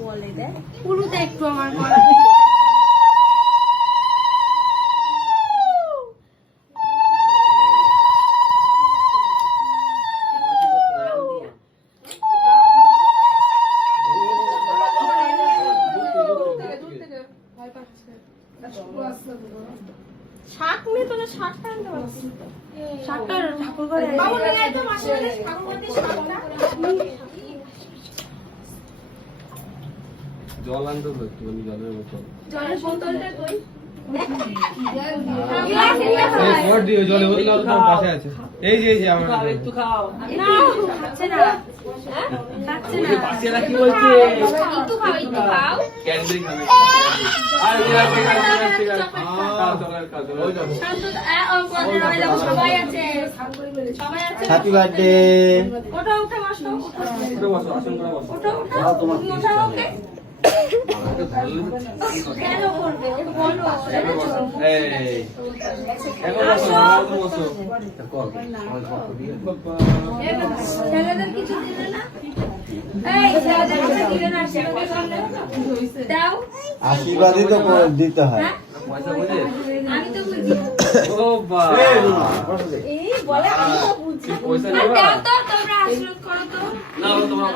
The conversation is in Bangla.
বলে দেয় পুরোটা একটু আমার করা শাক নিয়ে তো শাকটা আনতে পারছি শাকটা ঠাকুর ঘরে বাবু নিয়ে আয় তো মাসে ঠাকুর ঘরে শাকটা জল আনতে তো একটু জলের বোতল জলের বোতলটা কই জলের বোতল তোমার পাশে আছে এই যে আমার একটু খাও না খাচ্ছে না খাচ্ছে না পাশে রাখি বলছে একটু খাও ক্যান্ডি খাবে আর ঠিক আছে শান্ত অঙ্কনের রয়ে যাবো সবাই আছে হ্যাপি বার্থডে ওটা উঠে বসো বসো আসন করে বসো ওটা ওটা ওকে কেন করবে ও বলো এই এখন বসো ছেলেদের কিছু দিলে না এই ছেলেদের কিছু দিলে না দাও আশীর্বাদই তো দিতে হয়। পয়সা বুঝে আমি তো বুঝি ও বাবা এই বলে আমি তো বুঝি পয়সা দাও তো তোমরা আশীর্বাদ করো তো না তোমরা